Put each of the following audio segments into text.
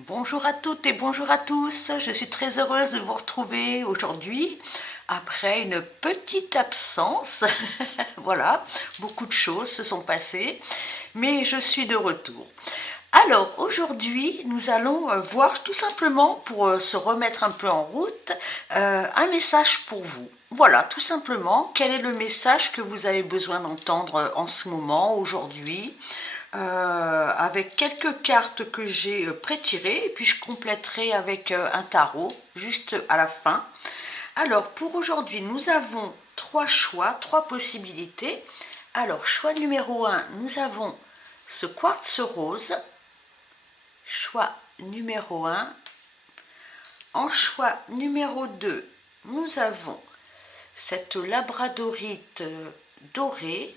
Bonjour à toutes et bonjour à tous, je suis très heureuse de vous retrouver aujourd'hui après une petite absence. Voilà, beaucoup de choses se sont passées, mais je suis de retour. Alors aujourd'hui, nous allons voir tout simplement pour se remettre un peu en route, un message pour vous. Voilà, tout simplement, quel est le message que vous avez besoin d'entendre en ce moment, aujourd'hui, avec quelques cartes que j'ai pré-tirées, et puis je compléterai avec un tarot juste à la fin. Alors pour aujourd'hui, nous avons trois choix, trois possibilités. Alors choix numéro un, nous avons ce quartz rose. Choix numéro un. En choix numéro 2, nous avons cette labradorite dorée.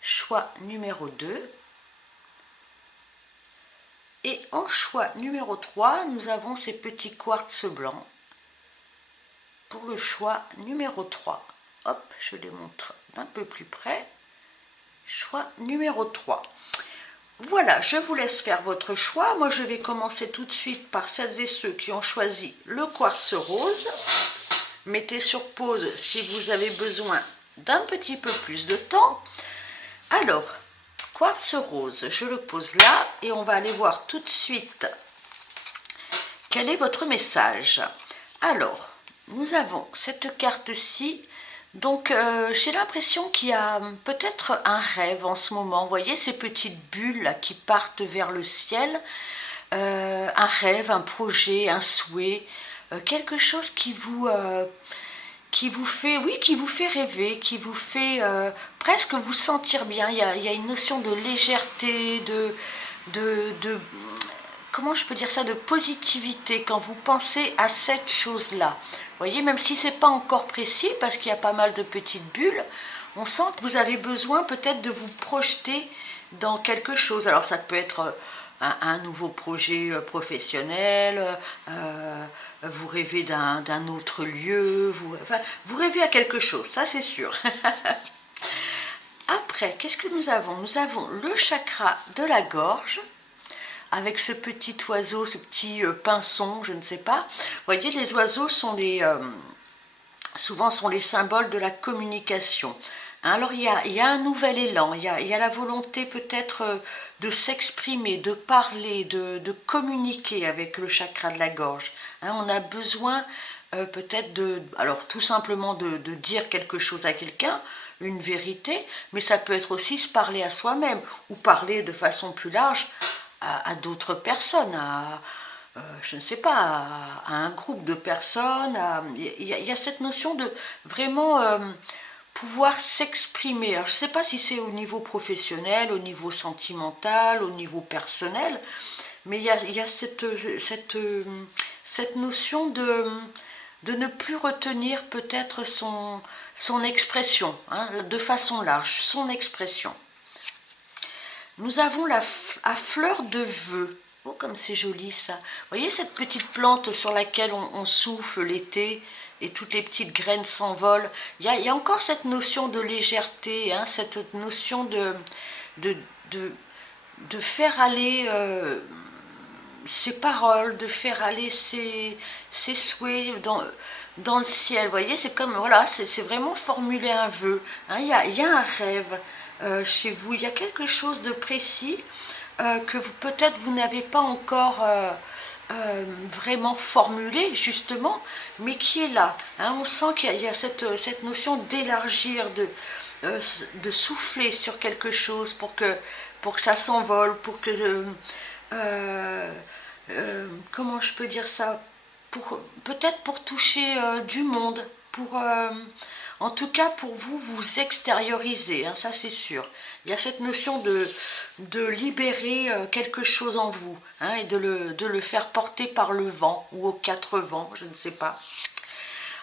Choix numéro 2. Et en choix numéro 3, nous avons ces petits quartz blancs pour le choix numéro 3. Hop, je les montre d'un peu plus près. Choix numéro 3. Voilà, je vous laisse faire votre choix. Moi, je vais commencer tout de suite par celles et ceux qui ont choisi le quartz rose. Mettez sur pause si vous avez besoin d'un petit peu plus de temps. Alors, quartz rose, je le pose là et on va aller voir tout de suite quel est votre message. Alors, nous avons cette carte-ci. Donc, j'ai l'impression qu'il y a peut-être un rêve en ce moment. Vous voyez ces petites bulles là, qui partent vers le ciel. Un rêve, un projet, un souhait, quelque chose qui vous fait, oui, qui vous fait rêver, qui vous fait presque vous sentir bien. Il y a une notion de légèreté, de comment je peux dire ça, de positivité quand vous pensez à cette chose-là. Vous voyez, même si c'est pas encore précis, parce qu'il y a pas mal de petites bulles, on sent que vous avez besoin peut-être de vous projeter dans quelque chose. Alors ça peut être un nouveau projet professionnel, vous rêvez d'un autre lieu, vous rêvez à quelque chose, ça c'est sûr. Après, qu'est-ce que nous avons? Nous avons le chakra de la gorge, avec ce petit oiseau, ce petit pinson, je ne sais pas. Vous voyez, les oiseaux sont souvent sont les symboles de la communication. Alors il y a un nouvel élan, il y a la volonté peut-être de s'exprimer, de parler, de communiquer avec le chakra de la gorge. On a besoin peut-être alors tout simplement de dire quelque chose à quelqu'un, une vérité, mais ça peut être aussi se parler à soi-même ou parler de façon plus large à d'autres personnes, je ne sais pas, à un groupe de personnes. Il y a cette notion de vraiment pouvoir s'exprimer. Alors, je ne sais pas si c'est au niveau professionnel, au niveau sentimental, au niveau personnel, mais il y a cette notion de ne plus retenir peut-être son expression, de façon large, son expression. Nous avons à fleur de vœux. Oh, comme c'est joli ça. Vous voyez cette petite plante sur laquelle on souffle l'été et toutes les petites graines s'envolent. Il y a encore cette notion de légèreté, cette notion de, de, de faire aller ses paroles, de faire aller ses souhaits dans le ciel. Vous voyez, c'est comme, voilà, c'est vraiment formuler un vœu. Il y a un rêve chez vous, il y a quelque chose de précis que peut-être vous n'avez pas encore vraiment formulé, justement, mais qui est là. On sent qu'il y a cette notion d'élargir, de souffler sur quelque chose pour que ça s'envole, pour que euh, comment je peux dire ça, peut-être pour toucher du monde, en tout cas pour vous vous extérioriser, ça c'est sûr. Il y a cette notion de libérer quelque chose en vous, et de le faire porter par le vent ou aux quatre vents, je ne sais pas.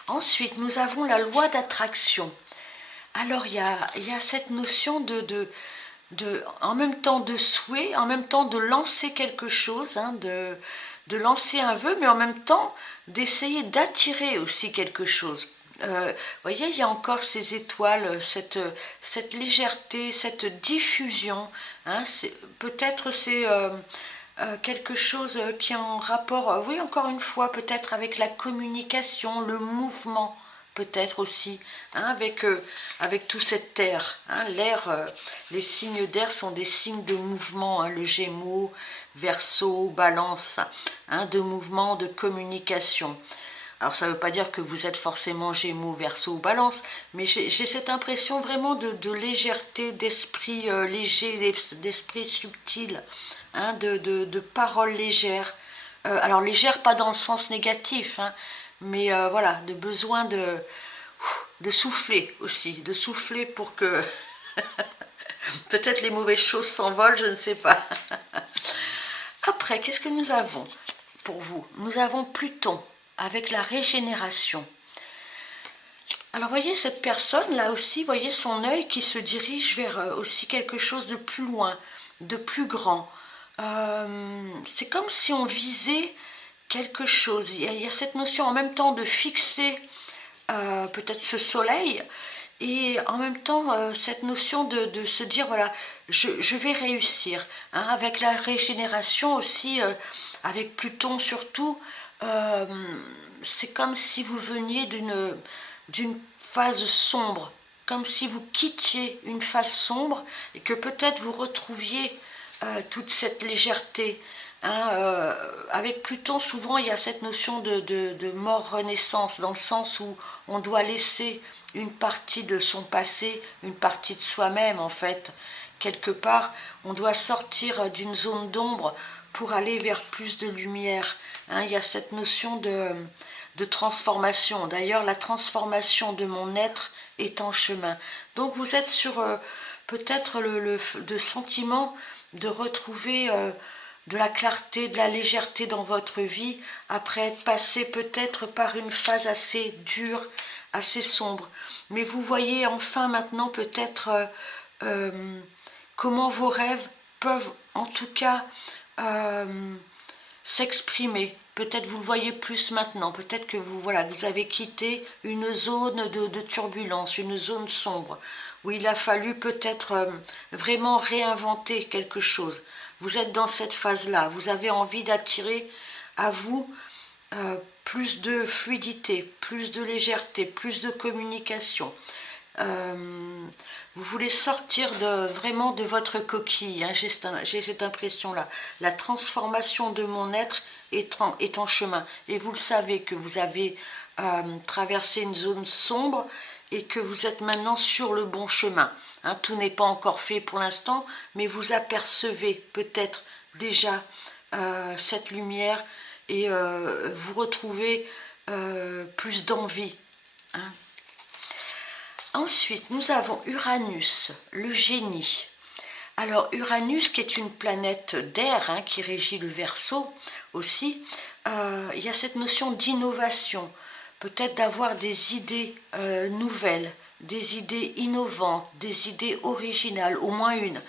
Ensuite, nous avons la loi d'attraction. Alors il y a cette notion en même temps de souhait, en même temps de lancer quelque chose, de lancer un vœu, mais en même temps d'essayer d'attirer aussi quelque chose. Voyez, il y a encore ces étoiles, cette légèreté, cette diffusion. Peut-être c'est quelque chose qui est en rapport, oui, encore une fois, peut-être avec la communication, le mouvement, peut-être aussi, hein, avec tout cette air. Hein, l'air, les signes d'air sont des signes de mouvement, hein, le Gémeaux, Verseau, Balance, hein, de mouvement, de communication. Alors ça ne veut pas dire que vous êtes forcément Gémeaux, Verseau ou Balance, mais j'ai cette impression vraiment de légèreté, d'esprit léger, d'esprit subtil, hein, de paroles légères. Alors légères pas dans le sens négatif, hein, mais voilà, de besoin de souffler aussi, de souffler pour que peut-être les mauvaises choses s'envolent, je ne sais pas. Après, qu'est-ce que nous avons pour vous? Nous avons Pluton avec la régénération. Alors voyez cette personne là aussi, voyez son œil qui se dirige vers aussi quelque chose de plus loin, de plus grand. C'est comme si on visait quelque chose. Il y a cette notion en même temps de fixer peut-être ce soleil et en même temps cette notion de se dire voilà, je vais réussir. Hein, avec la régénération aussi, avec Pluton surtout, c'est comme si vous veniez d'une phase sombre, comme si vous quittiez une phase sombre et que peut-être vous retrouviez toute cette légèreté. Hein, avec Pluton, souvent il y a cette notion de mort-renaissance, dans le sens où on doit laisser une partie de son passé, une partie de soi-même en fait. Quelque part, on doit sortir d'une zone d'ombre pour aller vers plus de lumière. Hein, il y a cette notion de transformation. D'ailleurs, la transformation de mon être est en chemin. Donc vous êtes sur peut-être le sentiment de retrouver de la clarté, de la légèreté dans votre vie, après être passé peut-être par une phase assez dure, assez sombre. Mais vous voyez enfin maintenant peut-être comment vos rêves peuvent en tout cas s'exprimer. Peut-être vous le voyez plus maintenant, peut-être que vous, voilà, vous avez quitté une zone de turbulence, une zone sombre, où il a fallu peut-être vraiment réinventer quelque chose. Vous êtes dans cette phase-là, vous avez envie d'attirer à vous plus de fluidité, plus de légèreté, plus de communication. Vous voulez sortir vraiment de votre coquille, hein, j'ai cette impression-là. La transformation de mon être est en chemin. Et vous le savez que vous avez traversé une zone sombre et que vous êtes maintenant sur le bon chemin. Hein, tout n'est pas encore fait pour l'instant, mais vous apercevez peut-être déjà cette lumière et vous retrouvez plus d'envie. Hein. Ensuite, nous avons Uranus, le génie. Alors Uranus, qui est une planète d'air, hein, qui régit le Verseau aussi, il y a cette notion d'innovation, peut-être d'avoir des idées nouvelles, des idées innovantes, des idées originales, au moins une.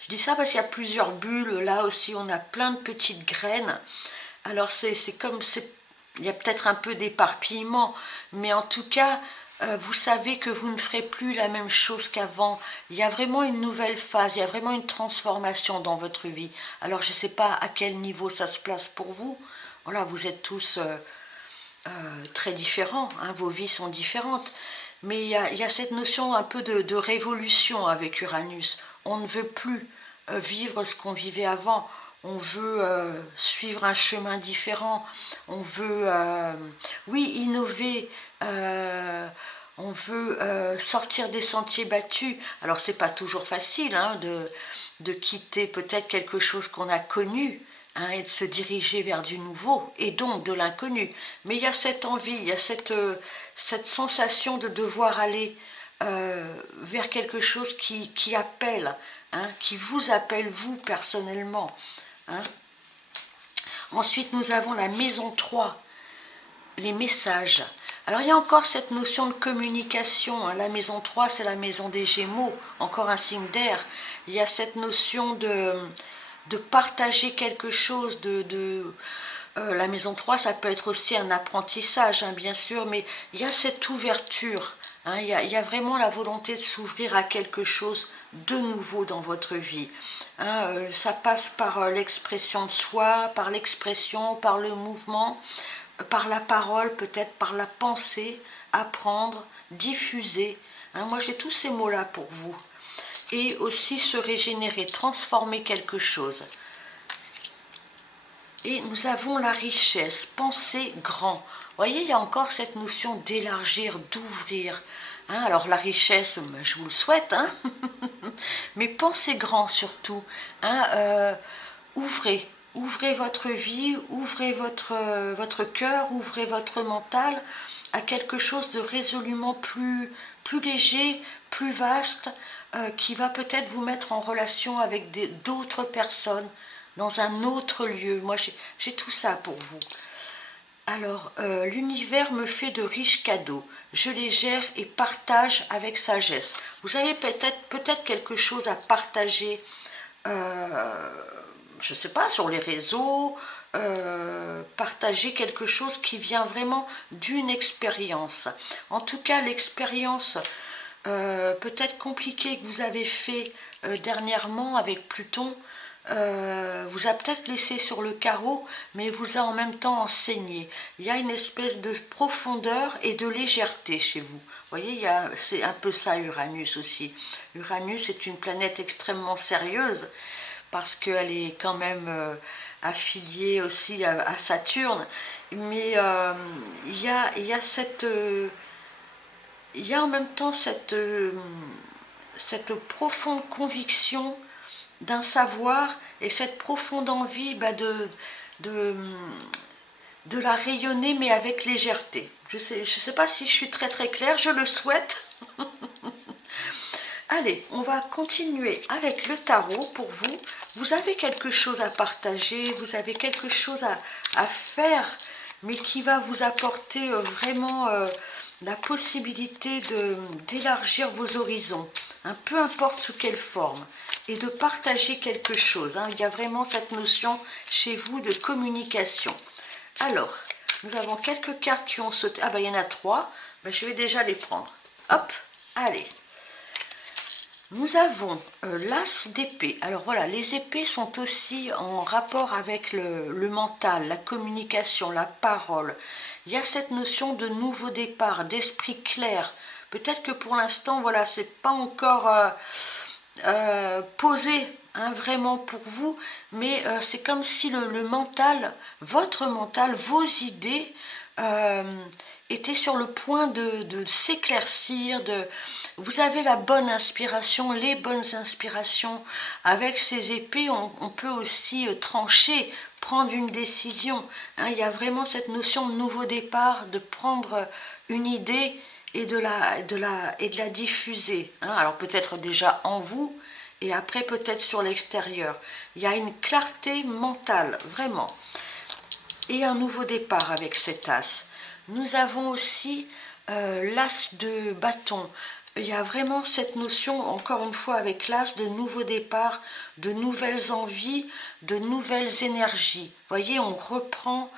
Je dis ça parce qu'il y a plusieurs bulles, là aussi on a plein de petites graines. Alors il y a peut-être un peu d'éparpillement, mais en tout cas, vous savez que vous ne ferez plus la même chose qu'avant. Il y a vraiment une nouvelle phase, il y a vraiment une transformation dans votre vie. Alors je ne sais pas à quel niveau ça se place pour vous. Voilà, vous êtes tous très différents, hein, vos vies sont différentes. Mais il y a cette notion un peu de révolution avec Uranus. On ne veut plus vivre ce qu'on vivait avant. On veut suivre un chemin différent. On veut, oui, innover. On veut sortir des sentiers battus. Alors c'est pas toujours facile hein, de quitter peut-être quelque chose qu'on a connu hein, et de se diriger vers du nouveau et donc de l'inconnu. Mais il y a cette envie, il y a cette sensation de devoir aller vers quelque chose qui appelle, hein, qui vous appelle vous personnellement. Hein. Ensuite nous avons la maison 3, les messages. Alors il y a encore cette notion de communication. Hein. La maison 3, c'est la maison des Gémeaux, encore un signe d'air. Il y a cette notion de partager quelque chose, la maison 3, ça peut être aussi un apprentissage, hein, bien sûr, mais il y a cette ouverture. Hein, il y a vraiment la volonté de s'ouvrir à quelque chose de nouveau dans votre vie. hein, ça passe par l'expression de soi, par l'expression, par le mouvement, par la parole, peut-être par la pensée, apprendre, diffuser. Hein, moi j'ai tous ces mots-là pour vous. Et aussi se régénérer, transformer quelque chose. Et nous avons la richesse, penser grand. Vous voyez, il y a encore cette notion d'élargir, d'ouvrir. Hein, alors la richesse, je vous le souhaite, hein, mais pensez grand surtout. Hein, ouvrez, ouvrez votre vie, ouvrez votre cœur, ouvrez votre mental à quelque chose de résolument plus léger, plus vaste, qui va peut-être vous mettre en relation avec d'autres personnes, dans un autre lieu. Moi, j'ai tout ça pour vous. Alors, l'univers me fait de riches cadeaux. Je les gère et partage avec sagesse. Vous avez peut-être quelque chose à partager, je ne sais pas, sur les réseaux, partager quelque chose qui vient vraiment d'une expérience. En tout cas, l'expérience peut-être compliquée que vous avez fait dernièrement avec Pluton, vous a peut-être laissé sur le carreau, mais vous a en même temps enseigné. Il y a une espèce de profondeur et de légèreté chez vous. Vous voyez, c'est un peu ça Uranus aussi. Uranus est une planète extrêmement sérieuse parce qu'elle est quand même affiliée aussi à Saturne. Mais il y a cette... il y a en même temps cette profonde conviction d'un savoir et cette profonde envie de, de la rayonner, mais avec légèreté. Je sais pas si je suis très très claire, je le souhaite. Allez, on va continuer avec le tarot pour vous. Vous avez quelque chose à partager, vous avez quelque chose à faire, mais qui va vous apporter vraiment la possibilité d'élargir vos horizons, hein, peu importe sous quelle forme, et de partager quelque chose. Hein. Il y a vraiment cette notion chez vous de communication. Alors, nous avons quelques cartes qui ont sauté. Ah ben, il y en a 3. Ben, je vais déjà les prendre. Hop, allez. Nous avons l'as d'épée. Alors voilà, les épées sont aussi en rapport avec le mental, la communication, la parole. Il y a cette notion de nouveau départ, d'esprit clair. Peut-être que pour l'instant, voilà, c'est pas encore posé hein, vraiment pour vous, mais c'est comme si le mental, votre mental, vos idées étaient sur le point de s'éclaircir. Vous avez la bonne inspiration, les bonnes inspirations. Avec ces épées, on peut aussi trancher, prendre une décision. Hein, il y a vraiment cette notion de nouveau départ, de prendre une idée et de la diffuser. Hein. Alors peut-être déjà en vous et après peut-être sur l'extérieur. Il y a une clarté mentale, vraiment. Et un nouveau départ avec cet as. Nous avons aussi l'as de bâton. Il y a vraiment cette notion, encore une fois avec l'as, de nouveau départ, de nouvelles envies, de nouvelles énergies. Vous voyez, on reprend,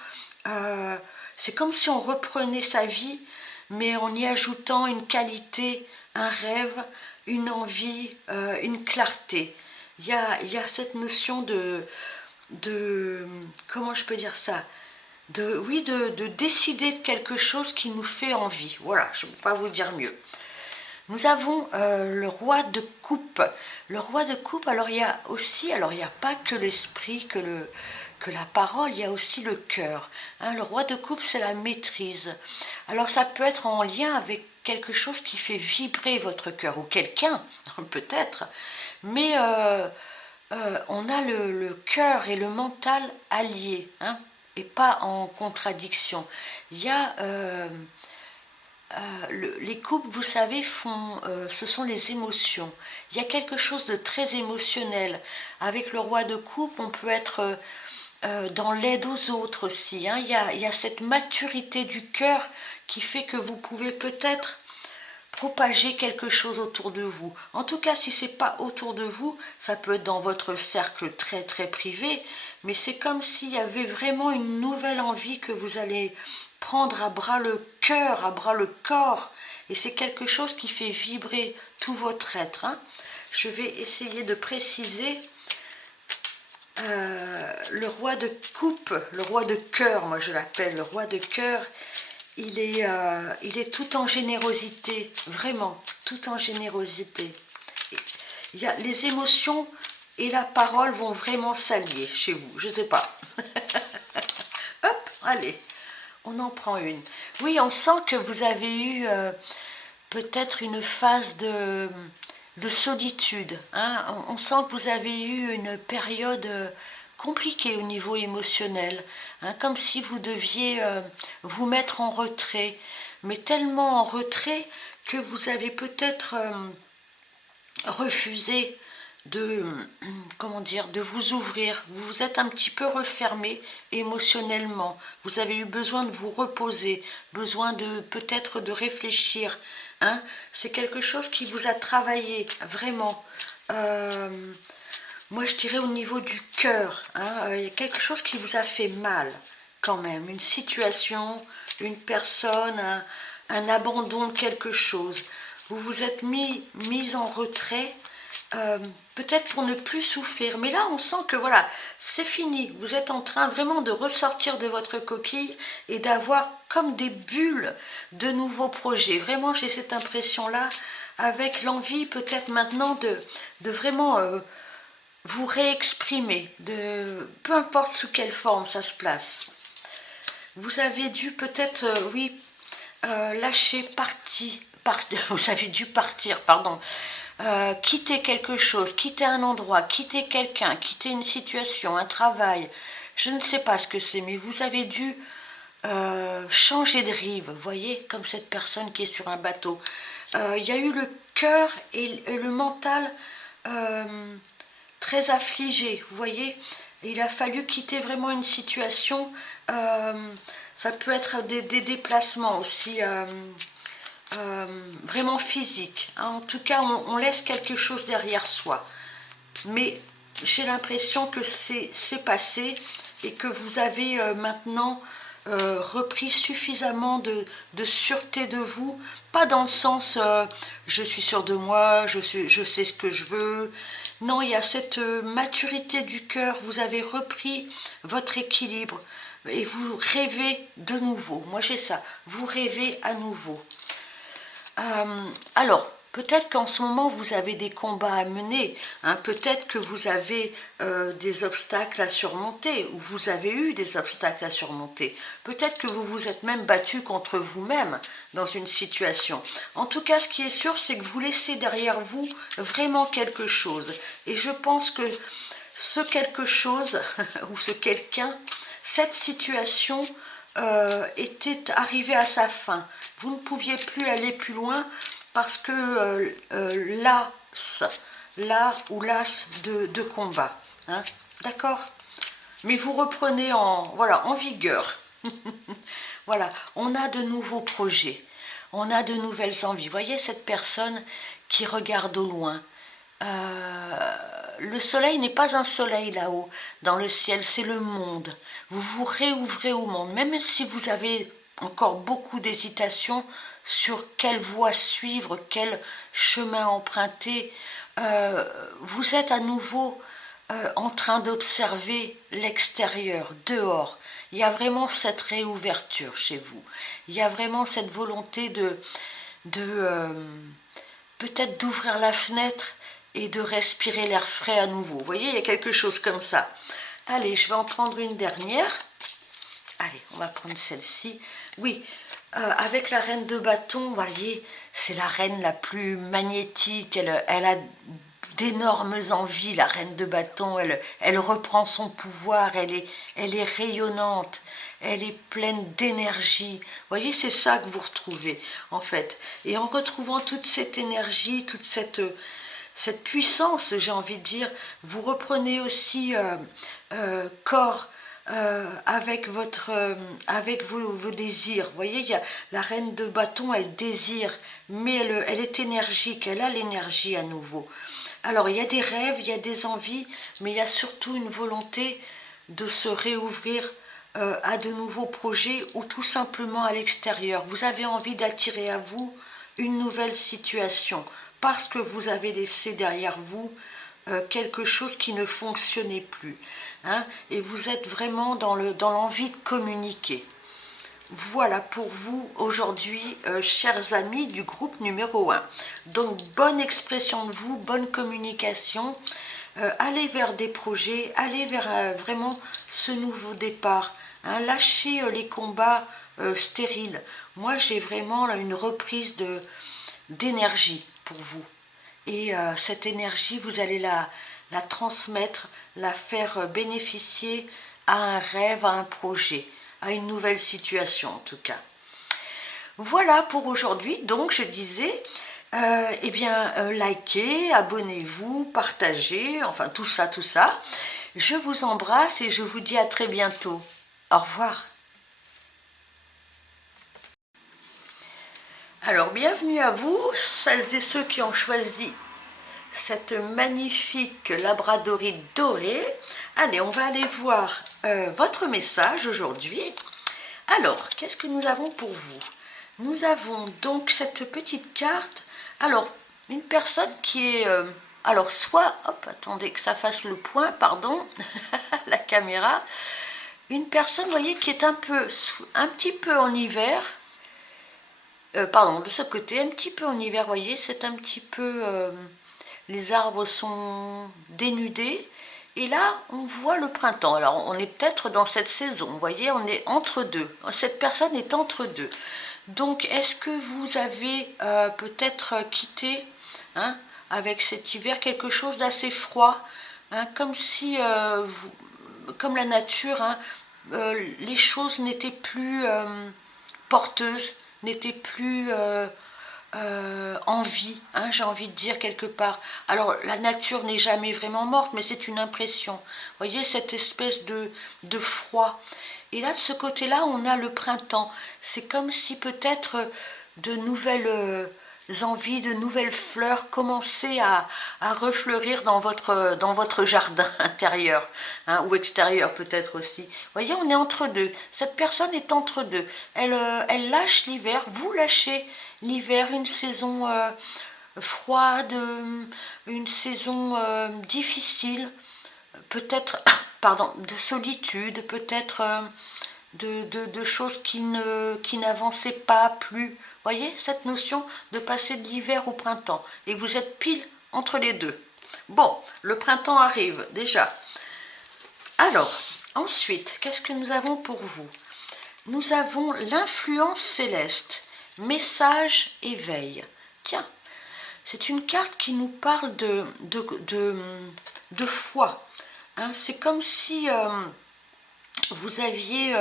c'est comme si on reprenait sa vie, mais en y ajoutant une qualité, un rêve, une envie, une clarté. Il y a cette notion de comment je peux dire ça, de décider de quelque chose qui nous fait envie. Voilà, je ne peux pas vous dire mieux. Nous avons le roi de coupe. Le roi de coupe, alors il y a aussi, alors il n'y a pas que l'esprit, que la parole, il y a aussi le cœur. Hein, le roi de coupe, c'est la maîtrise. Alors ça peut être en lien avec quelque chose qui fait vibrer votre cœur, ou quelqu'un, peut-être. Mais on a le cœur et le mental alliés, hein, et pas en contradiction. Il y a les couples, vous savez, ce sont les émotions. Il y a quelque chose de très émotionnel. Avec le roi de coupe, on peut être dans l'aide aux autres aussi. Hein. Il y a cette maturité du cœur qui fait que vous pouvez peut-être propager quelque chose autour de vous. En tout cas, si ce n'est pas autour de vous, ça peut être dans votre cercle très très privé, mais c'est comme s'il y avait vraiment une nouvelle envie que vous allez prendre à bras le cœur, à bras le corps, et c'est quelque chose qui fait vibrer tout votre être. Hein. Je vais essayer de préciser Le roi de coupe, le roi de cœur, moi je l'appelle le roi de cœur, il est tout en générosité, vraiment, tout en générosité. Les émotions et la parole vont vraiment s'allier chez vous, je ne sais pas. Hop, allez, on en prend une. Oui, on sent que vous avez eu peut-être une phase de solitude. Hein. On sent que vous avez eu une période compliquée au niveau émotionnel, hein, comme si vous deviez vous mettre en retrait, mais tellement en retrait que vous avez peut-être refusé de, comment dire, de vous ouvrir. Vous vous êtes un petit peu refermé émotionnellement. Vous avez eu besoin de vous reposer, besoin de peut-être de réfléchir. Hein. C'est quelque chose qui vous a travaillé, vraiment. Moi, je dirais au niveau du cœur. Hein, il y a quelque chose qui vous a fait mal, quand même. Une situation, une personne, un abandon de quelque chose. Vous vous êtes mis en retrait, peut-être pour ne plus souffrir. Mais là, on sent que voilà, c'est fini. Vous êtes en train vraiment de ressortir de votre coquille et d'avoir comme des bulles de nouveaux projets. Vraiment, j'ai cette impression-là, avec l'envie peut-être maintenant de vraiment vous réexprimer, peu importe sous quelle forme ça se place. Vous avez dû peut-être, oui, lâcher vous avez dû partir, pardon, quitter quelque chose, quitter un endroit, quitter quelqu'un, quitter une situation, un travail, je ne sais pas ce que c'est, mais vous avez dû changer de rive, vous voyez, comme cette personne qui est sur un bateau. Il y a eu le cœur et le mental très affligé, vous voyez. Il a fallu quitter vraiment une situation, ça peut être des déplacements aussi, vraiment physiques. Hein. En tout cas, on laisse quelque chose derrière soi. Mais j'ai l'impression que c'est passé et que vous avez maintenant repris suffisamment de sûreté de vous, pas dans le sens je suis sûre de moi, je sais ce que je veux. Non, il y a cette maturité du cœur, vous avez repris votre équilibre et vous rêvez de nouveau. Moi j'ai ça, vous rêvez à nouveau. Alors, peut-être qu'en ce moment, vous avez des combats à mener, hein, peut-être que vous avez des obstacles à surmonter, ou vous avez eu des obstacles à surmonter. Peut-être que vous vous êtes même battu contre vous-même dans une situation. En tout cas, ce qui est sûr, c'est que vous laissez derrière vous vraiment quelque chose. Et je pense que ce quelque chose, ou ce quelqu'un, cette situation était arrivée à sa fin. Vous ne pouviez plus aller plus loin parce que l'as de combat. Hein, d'accord. Mais vous reprenez en vigueur. Voilà, on a de nouveaux projets, on a de nouvelles envies. Vous voyez cette personne qui regarde au loin. Le soleil n'est pas un soleil là-haut, dans le ciel, c'est le monde. Vous vous réouvrez au monde, même si vous avez encore beaucoup d'hésitation sur quelle voie suivre, quel chemin emprunter. Vous êtes à nouveau en train d'observer l'extérieur, dehors. Il y a vraiment cette réouverture chez vous. Il y a vraiment cette volonté de peut-être d'ouvrir la fenêtre et de respirer l'air frais à nouveau. Vous voyez, il y a quelque chose comme ça. Allez, je vais en prendre une dernière. Allez, on va prendre celle-ci. Oui, avec la reine de bâton, vous voyez, c'est la reine la plus magnétique. Elle a d'énormes envies, la reine de bâton. Elle reprend son pouvoir, elle est rayonnante. Elle est pleine d'énergie. Vous voyez, c'est ça que vous retrouvez, en fait. Et en retrouvant toute cette énergie, toute cette puissance, j'ai envie de dire, vous reprenez aussi corps avec vos désirs. Vous voyez, il y a la reine de bâton, elle désire, mais elle est énergique, elle a l'énergie à nouveau. Alors, il y a des rêves, il y a des envies, mais il y a surtout une volonté de se réouvrir à de nouveaux projets ou tout simplement à l'extérieur. Vous avez envie d'attirer à vous une nouvelle situation parce que vous avez laissé derrière vous quelque chose qui ne fonctionnait plus. hein, et vous êtes vraiment dans l'envie de communiquer. Voilà pour vous aujourd'hui, chers amis du groupe numéro 1. Donc, bonne expression de vous, bonne communication. Allez vers des projets, allez vers vraiment ce nouveau départ. Hein, lâchez les combats stériles. Moi, j'ai vraiment là, une reprise d'énergie pour vous. Et cette énergie, vous allez la transmettre, la faire bénéficier à un rêve, à un projet, à une nouvelle situation en tout cas. Voilà pour aujourd'hui. Donc je disais, eh bien, likez, abonnez-vous, partagez, enfin tout ça, tout ça. Je vous embrasse et je vous dis à très bientôt. Au revoir. Alors, bienvenue à vous, celles et ceux qui ont choisi cette magnifique labradorite dorée. Allez, on va aller voir votre message aujourd'hui. Alors, qu'est-ce que nous avons pour vous? Nous avons donc cette petite carte. Alors, une personne qui est... alors, soit... Hop, attendez que ça fasse le point, pardon, la caméra. Une personne, vous voyez, qui est un petit peu en hiver. Pardon, de ce côté, un petit peu en hiver, vous voyez, c'est un petit peu... les arbres sont dénudés. Et là, on voit le printemps. Alors, on est peut-être dans cette saison. Vous voyez, on est entre deux. Cette personne est entre deux. Donc, est-ce que vous avez peut-être quitté, hein, avec cet hiver, quelque chose d'assez froid, hein, comme si, comme la nature, hein, les choses n'étaient plus porteuses, n'étaient plus en vie, hein, j'ai envie de dire quelque part. Alors la nature n'est jamais vraiment morte, mais c'est une impression. Vous voyez cette espèce de froid. Et là, de ce côté-là, on a le printemps. C'est comme si peut-être de nouvelles envies, de nouvelles fleurs commençaient à refleurir dans votre jardin intérieur, hein, ou extérieur peut-être aussi. Vous voyez, on est entre deux. Cette personne est entre deux. Elle lâche l'hiver, vous lâchez l'hiver, une saison froide, une saison difficile, peut-être, pardon, de solitude, peut-être de choses qui n'avançaient pas plus. Voyez cette notion de passer de l'hiver au printemps. Et vous êtes pile entre les deux. Bon, le printemps arrive déjà. Alors, ensuite, qu'est-ce que nous avons pour vous? Nous avons l'influence céleste, message, éveil. Tiens, c'est une carte qui nous parle de foi. Hein, c'est comme si vous aviez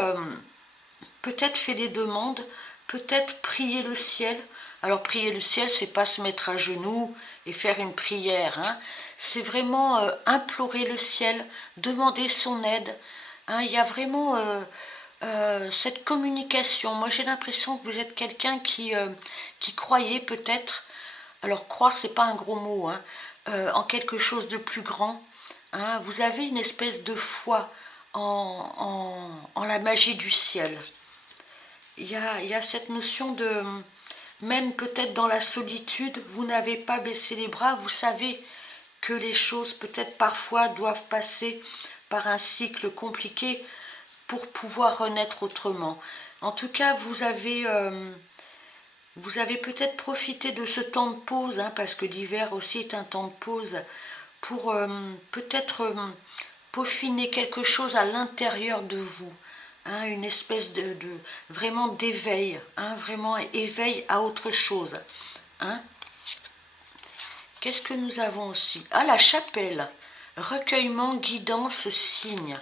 peut-être fait des demandes, peut-être prier le ciel. Alors prier le ciel, c'est pas se mettre à genoux et faire une prière. Hein. C'est vraiment implorer le ciel, demander son aide. Hein. Il y a vraiment cette communication. Moi, j'ai l'impression que vous êtes quelqu'un qui croyait peut-être. Alors croire, c'est pas un gros mot. Hein, en quelque chose de plus grand. Hein. Vous avez une espèce de foi en la magie du ciel. Il y a cette notion de, même peut-être dans la solitude, vous n'avez pas baissé les bras, vous savez que les choses peut-être parfois doivent passer par un cycle compliqué pour pouvoir renaître autrement. En tout cas, vous avez peut-être profité de ce temps de pause, hein, parce que l'hiver aussi est un temps de pause, pour peut-être peaufiner quelque chose à l'intérieur de vous. Hein, une espèce de vraiment d'éveil, hein, vraiment éveil à autre chose. Hein. Qu'est-ce que nous avons aussi? Ah, la chapelle, recueillement, guidance, signe.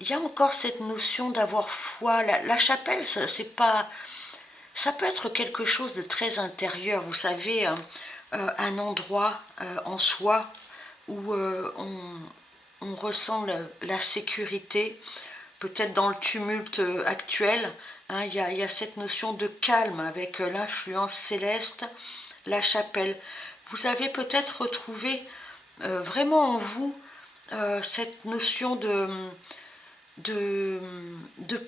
Il y a encore cette notion d'avoir foi. La chapelle, c'est pas, ça peut être quelque chose de très intérieur. Vous savez, un endroit en soi où on ressent la sécurité, peut-être dans le tumulte actuel. Hein, il y a cette notion de calme avec l'influence céleste, la chapelle. Vous avez peut-être retrouvé vraiment en vous cette notion de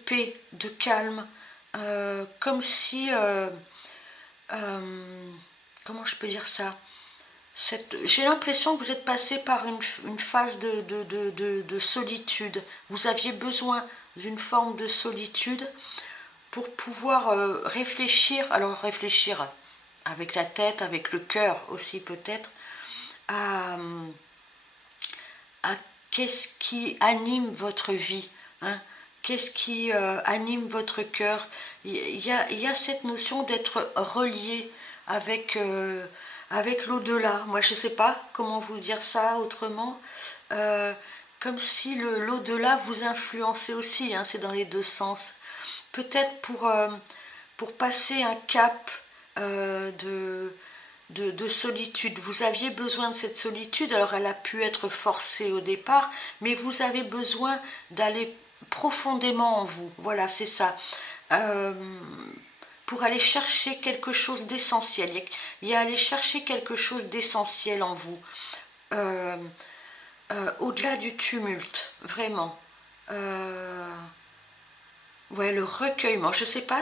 paix, de calme, comme si, comment je peux dire ça, J'ai l'impression que vous êtes passé par une phase de solitude. Vous aviez besoin d'une forme de solitude pour pouvoir réfléchir, alors réfléchir avec la tête, avec le cœur aussi peut-être, à, à qu'est-ce qui anime votre vie, hein, qu'est-ce qui anime votre cœur. Il y a cette notion d'être relié avec, avec l'au-delà. Moi, je ne sais pas comment vous dire ça autrement. Euh, Comme si l'au-delà vous influençait aussi, hein, c'est dans les deux sens. Peut-être pour passer un cap de solitude. Vous aviez besoin de cette solitude, alors elle a pu être forcée au départ, mais vous avez besoin d'aller profondément en vous. Voilà, c'est ça. Euh, pour aller chercher quelque chose d'essentiel. Il y a aller chercher quelque chose d'essentiel en vous. Euh, Au-delà du tumulte, vraiment. Ouais, le recueillement. Je sais pas,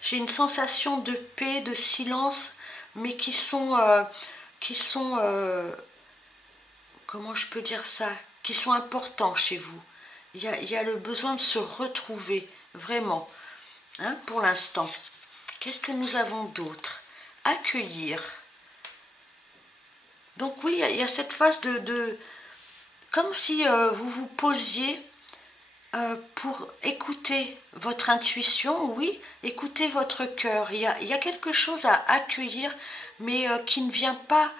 j'ai une sensation de paix, de silence, mais qui sont, comment je peux dire ça, qui sont importants chez vous. Il y a le besoin de se retrouver, vraiment, hein, pour l'instant. Qu'est-ce que nous avons d'autre? Accueillir. Donc oui, il y a cette phase comme si vous vous posiez pour écouter votre intuition, oui, écouter votre cœur. Il y a quelque chose à accueillir, mais qui ne vient pas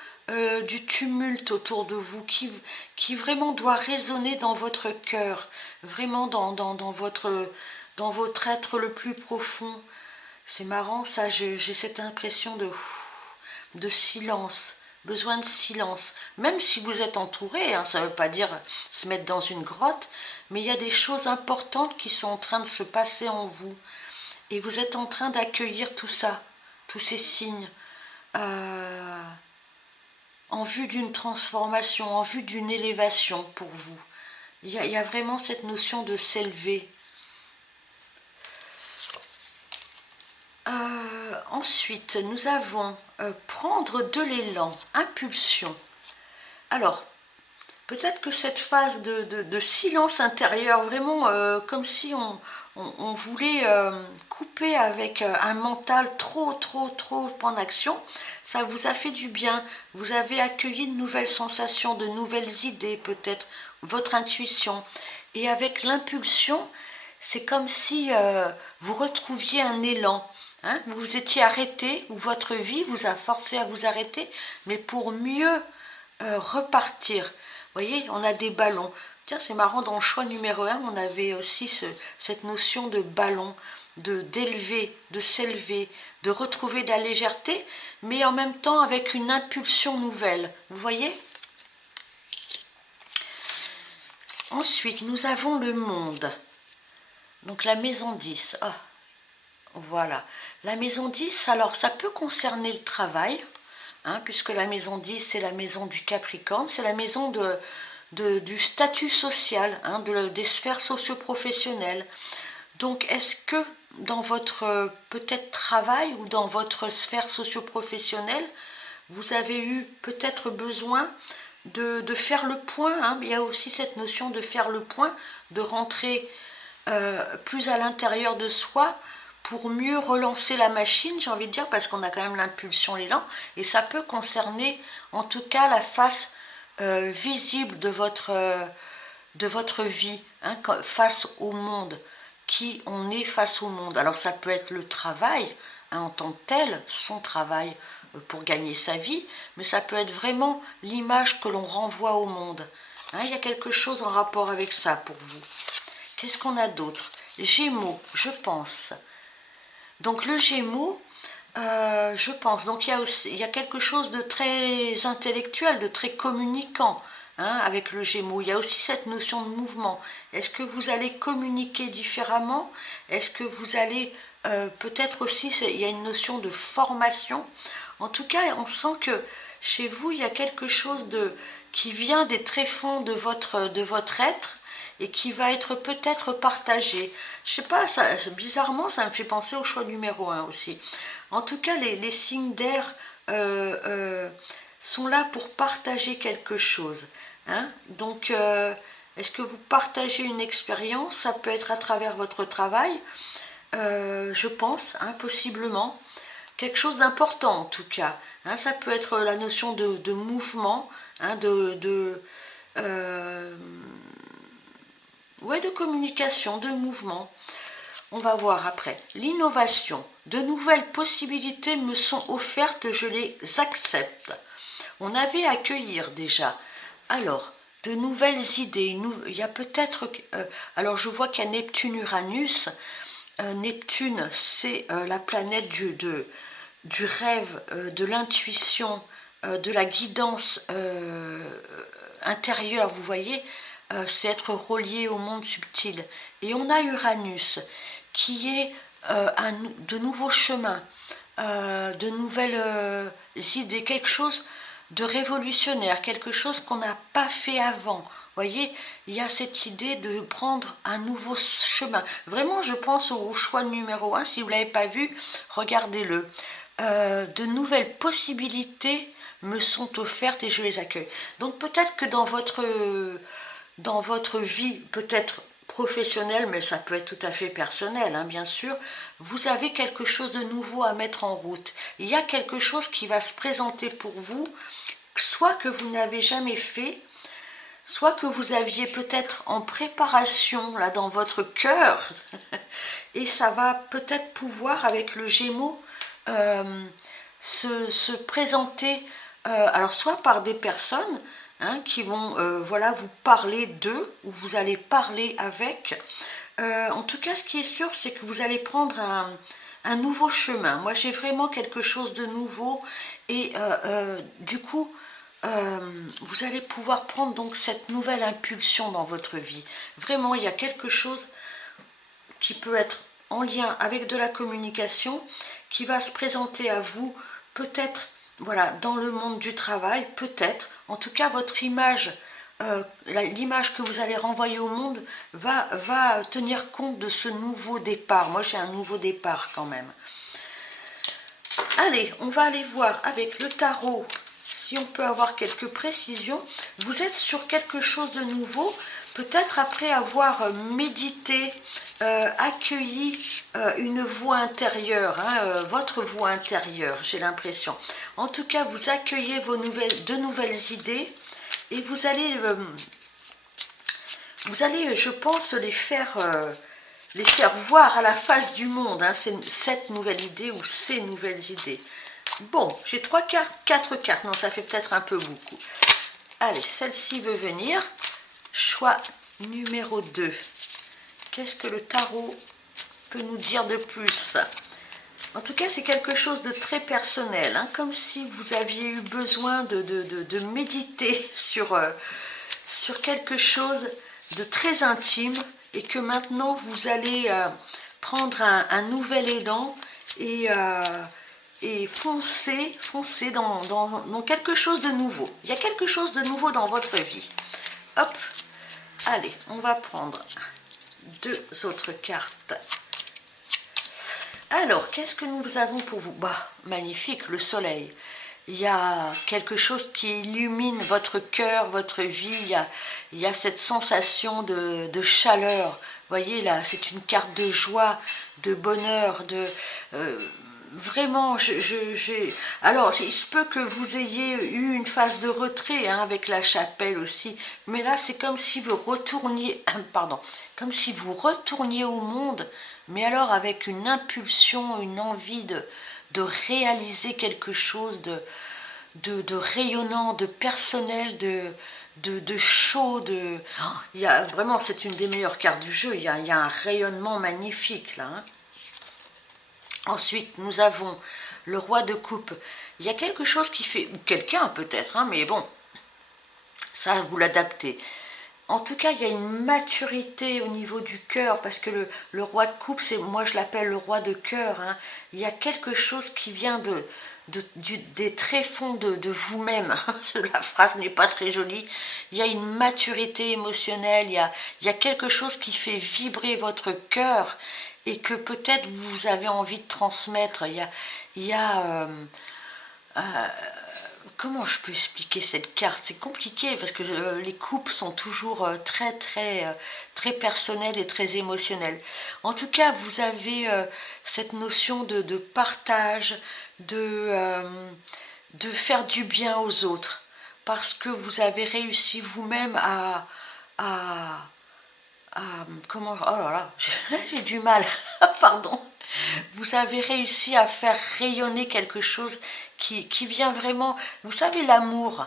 du tumulte autour de vous, qui vraiment doit résonner dans votre cœur, vraiment dans votre être le plus profond. C'est marrant, ça, j'ai cette impression de silence, besoin de silence. Même si vous êtes entouré, hein, ça ne veut pas dire se mettre dans une grotte, mais il y a des choses importantes qui sont en train de se passer en vous. Et vous êtes en train d'accueillir tout ça, tous ces signes, euh, en vue d'une transformation, en vue d'une élévation pour vous. Il y a vraiment cette notion de s'élever. Ensuite, nous avons prendre de l'élan, impulsion. Alors, peut-être que cette phase de silence intérieur, vraiment comme si on voulait couper avec un mental trop en action, ça vous a fait du bien. Vous avez accueilli de nouvelles sensations, de nouvelles idées peut-être, votre intuition. Et avec l'impulsion, c'est comme si vous retrouviez un élan. Hein, vous vous étiez arrêté, ou votre vie vous a forcé à vous arrêter, mais pour mieux repartir. Vous voyez, on a des ballons. Tiens, c'est marrant, dans le choix numéro 1, on avait aussi cette notion de ballon, d'élever, de s'élever, de retrouver de la légèreté, mais en même temps avec une impulsion nouvelle. Vous voyez? Ensuite, nous avons le monde. Donc la maison 10. Ah, voilà. La maison 10, alors ça peut concerner le travail, hein, puisque la maison 10, c'est la maison du Capricorne, c'est la maison du statut social, hein, des sphères socio-professionnelles. Donc, est-ce que dans votre peut-être travail ou dans votre sphère socio-professionnelle, vous avez eu peut-être besoin de faire le point, hein, il y a aussi cette notion de faire le point, de rentrer plus à l'intérieur de soi pour mieux relancer la machine, j'ai envie de dire, parce qu'on a quand même l'impulsion, l'élan, et ça peut concerner en tout cas la face visible de votre vie, hein, face au monde, qui on est face au monde. Alors ça peut être le travail, hein, en tant que tel, son travail pour gagner sa vie, mais ça peut être vraiment l'image que l'on renvoie au monde. Hein, il y a quelque chose en rapport avec ça pour vous. Qu'est-ce qu'on a d'autre? Gémeaux, je pense. Donc le Gémeaux, je pense, donc il y a quelque chose de très intellectuel, de très communicant, hein, avec le Gémeaux. Il y a aussi cette notion de mouvement. Est-ce que vous allez communiquer différemment? Est-ce que vous allez peut-être aussi, il y a une notion de formation. En tout cas, on sent que chez vous, il y a quelque chose qui vient des tréfonds de votre être et qui va être peut-être partagé. Je sais pas, bizarrement, ça me fait penser au choix numéro 1 aussi. En tout cas, les signes d'air sont là pour partager quelque chose. Hein. Donc, est-ce que vous partagez une expérience? Ça peut être à travers votre travail, je pense, hein, possiblement. Quelque chose d'important en tout cas. Hein, ça peut être la notion de mouvement, hein, ouais, de communication, de mouvement. On va voir après. L'innovation. De nouvelles possibilités me sont offertes, je les accepte. On avait à accueillir déjà. Alors, de nouvelles idées. Il y a peut-être... alors, je vois qu'il y a Neptune-Uranus. Neptune, c'est la planète du rêve, de l'intuition, de la guidance intérieure, vous voyez, c'est être relié au monde subtil. Et on a Uranus, qui est de nouveaux chemins, de nouvelles idées, quelque chose de révolutionnaire, quelque chose qu'on n'a pas fait avant. Vous voyez, il y a cette idée de prendre un nouveau chemin. Vraiment, je pense au choix numéro 1. Si vous ne l'avez pas vu, regardez-le. De nouvelles possibilités me sont offertes et je les accueille. Donc peut-être que dans votre vie, peut-être professionnelle, mais ça peut être tout à fait personnel, hein, bien sûr, vous avez quelque chose de nouveau à mettre en route. Il y a quelque chose qui va se présenter pour vous, soit que vous n'avez jamais fait, soit que vous aviez peut-être en préparation là dans votre cœur, et ça va peut-être pouvoir avec le Gémeaux se présenter, alors soit par des personnes hein, qui vont voilà, vous parler d'eux, ou vous allez parler avec. En tout cas, ce qui est sûr, c'est que vous allez prendre un nouveau chemin. Moi, j'ai vraiment quelque chose de nouveau, et du coup, vous allez pouvoir prendre donc cette nouvelle impulsion dans votre vie. Vraiment, il y a quelque chose qui peut être en lien avec de la communication, qui va se présenter à vous, peut-être voilà, dans le monde du travail, peut-être, en tout cas votre image, l'image que vous allez renvoyer au monde va tenir compte de ce nouveau départ. Moi j'ai un nouveau départ quand même. Allez, on va aller voir avec le tarot si on peut avoir quelques précisions. Vous êtes sur quelque chose de nouveau, peut-être après avoir médité, accueilli une voix intérieure, hein, votre voix intérieure, j'ai l'impression. En tout cas, vous accueillez de nouvelles idées, et vous allez, je pense, les faire voir à la face du monde, hein, cette nouvelle idée ou ces nouvelles idées. Bon, j'ai 3 cartes, 4 cartes, non, ça fait peut-être un peu beaucoup. Allez, celle-ci veut venir. Choix numéro 2. Qu'est-ce que le tarot peut nous dire de plus? En tout cas, c'est quelque chose de très personnel, hein, comme si vous aviez eu besoin de méditer sur quelque chose de très intime, et que maintenant vous allez prendre un nouvel élan et foncer dans quelque chose de nouveau. Il y a quelque chose de nouveau dans votre vie. Hop, allez, on va prendre 2 autres cartes. Alors, qu'est-ce que nous avons pour vous? Bah, magnifique, le soleil. Il y a quelque chose qui illumine votre cœur, votre vie. Il y a cette sensation de chaleur. Vous voyez là, c'est une carte de joie, de bonheur, vraiment, alors, il se peut que vous ayez eu une phase de retrait hein, avec la chapelle aussi, mais là, c'est comme si vous retourniez, pardon, comme si vous retourniez au monde, mais alors avec une impulsion, une envie de réaliser quelque chose de rayonnant, de personnel, de chaud, il y a, vraiment, c'est une des meilleures cartes du jeu, il y a un rayonnement magnifique là, hein. Ensuite, nous avons le roi de coupe. Il y a quelque chose qui fait, ou quelqu'un peut-être, hein, mais bon, ça vous l'adaptez. En tout cas, il y a une maturité au niveau du cœur, parce que le roi de coupe, moi je l'appelle le roi de cœur. Hein. Il y a quelque chose qui vient des tréfonds de vous-même. La phrase n'est pas très jolie. Il y a une maturité émotionnelle, il y a quelque chose qui fait vibrer votre cœur, et que peut-être vous avez envie de transmettre. Il y a comment je peux expliquer cette carte? C'est compliqué parce que les couples sont toujours très personnels et très émotionnels. En tout cas, vous avez cette notion de partage, de, euh, de faire du bien aux autres, parce que vous avez réussi vous-même à, comment, oh là là, j'ai du mal, pardon. Vous avez réussi à faire rayonner quelque chose qui vient vraiment, vous savez, l'amour.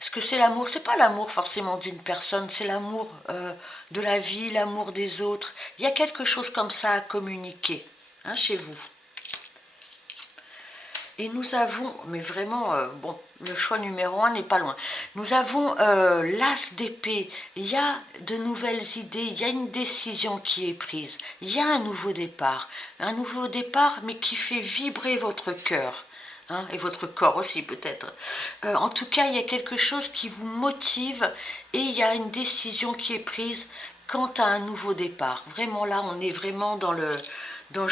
Ce que c'est l'amour, c'est pas l'amour forcément d'une personne, c'est l'amour de la vie, l'amour des autres. Il y a quelque chose comme ça à communiquer, hein, chez vous. Et nous avons, mais vraiment, bon, le choix numéro un n'est pas loin. Nous avons l'as d'épée. Il y a de nouvelles idées, il y a une décision qui est prise. Il y a un nouveau départ. Un nouveau départ, mais qui fait vibrer votre cœur. Hein, et votre corps aussi peut-être. En tout cas, il y a quelque chose qui vous motive et il y a une décision qui est prise quant à un nouveau départ. Vraiment là, on est vraiment dans le... Dans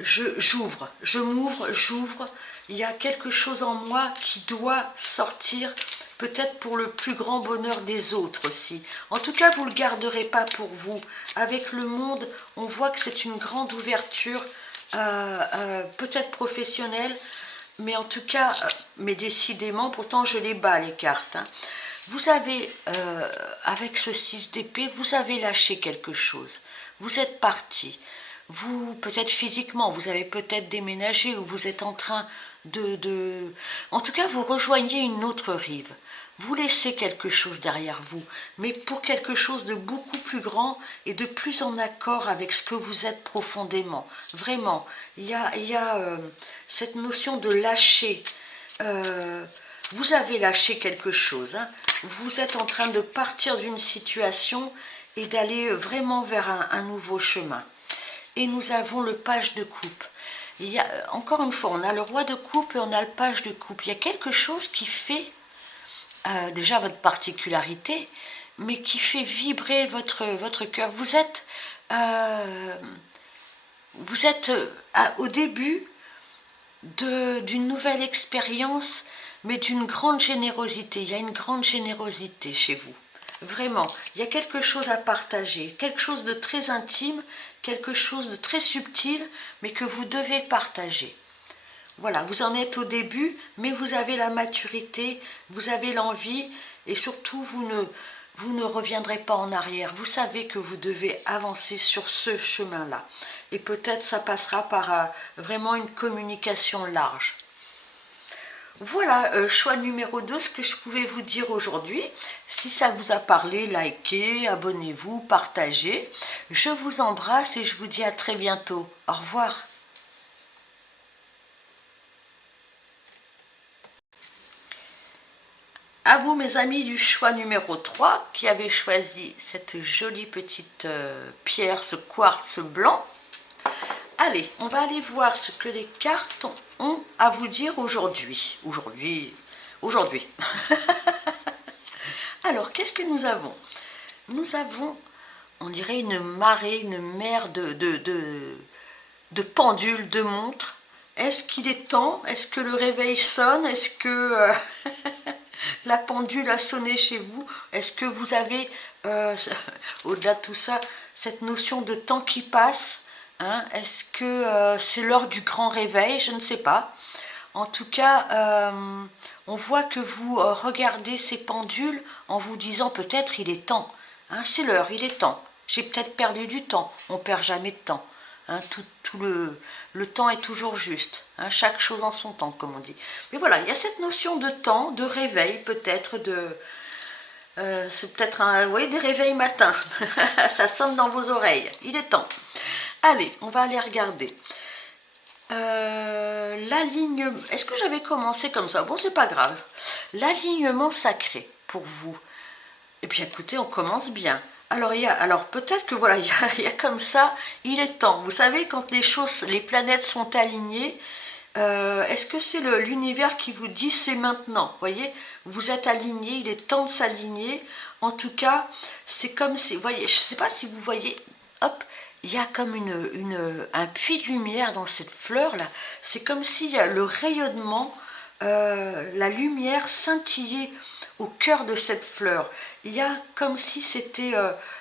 j'ouvre, je m'ouvre, j'ouvre. Il y a quelque chose en moi qui doit sortir, peut-être pour le plus grand bonheur des autres aussi. En tout cas, vous ne le garderez pas pour vous. Avec le monde, on voit que c'est une grande ouverture, peut-être professionnelle, mais en tout cas, mais décidément, pourtant je les bats les cartes. Hein. Vous avez, avec ce 6 d'épée, vous avez lâché quelque chose. Vous êtes parti. Vous, peut-être physiquement, vous avez peut-être déménagé ou vous êtes en train de... En tout cas, vous rejoignez une autre rive. Vous laissez quelque chose derrière vous, mais pour quelque chose de beaucoup plus grand et de plus en accord avec ce que vous êtes profondément. Vraiment, il y a cette notion de lâcher. Vous avez lâché quelque chose. Hein. Vous êtes en train de partir d'une situation et d'aller vraiment vers un nouveau chemin. Et nous avons le page de coupe. Il y a, encore une fois, on a le roi de coupe et on a le page de coupe. Il y a quelque chose qui fait déjà votre particularité, mais qui fait vibrer votre cœur. Vous êtes au début d'une nouvelle expérience, mais d'une grande générosité. Il y a une grande générosité chez vous. Vraiment, il y a quelque chose à partager, quelque chose de très intime, quelque chose de très subtil, mais que vous devez partager. Voilà, vous en êtes au début, mais vous avez la maturité, vous avez l'envie, et surtout, vous ne reviendrez pas en arrière. Vous savez que vous devez avancer sur ce chemin-là. Et peut-être ça passera par vraiment une communication large. Voilà, choix numéro 2, ce que je pouvais vous dire aujourd'hui. Si ça vous a parlé, likez, abonnez-vous, partagez. Je vous embrasse et je vous dis à très bientôt. Au revoir. À vous mes amis du choix numéro 3 qui avez choisi cette jolie petite pierre, ce quartz blanc. Allez, on va aller voir ce que les cartes ont à vous dire aujourd'hui. Aujourd'hui. Alors, qu'est-ce que nous avons? Nous avons, on dirait une marée, une mer de pendules, de montres. Est-ce qu'il est temps? Est-ce que le réveil sonne? Est-ce que la pendule a sonné chez vous? Est-ce que vous avez, au-delà de tout ça, cette notion de temps qui passe? Hein? Est-ce que c'est l'heure du grand réveil? Je ne sais pas. En tout cas, on voit que vous regardez ces pendules en vous disant peut-être il est temps. Hein? C'est l'heure, il est temps. J'ai peut-être perdu du temps. On ne perd jamais de temps. Hein? Tout le temps est toujours juste. Hein? Chaque chose en son temps, comme on dit. Mais voilà, il y a cette notion de temps, de réveil peut-être, c'est peut-être des réveils matins. Ça sonne dans vos oreilles. Il est temps. Allez, on va aller regarder. L'alignement. Est-ce que j'avais commencé comme ça? Bon, c'est pas grave. L'alignement sacré pour vous. Eh bien, écoutez, on commence bien. Alors peut-être que voilà, il y a comme ça, il est temps. Vous savez, quand les planètes sont alignées, est-ce que c'est l'univers qui vous dit c'est maintenant? Vous voyez, vous êtes aligné, il est temps de s'aligner. En tout cas, c'est comme si, vous voyez, je ne sais pas si vous voyez, hop, il y a comme un puits de lumière dans cette fleur là. C'est comme si le rayonnement la lumière scintiller au cœur de cette fleur. Il y a comme si c'était...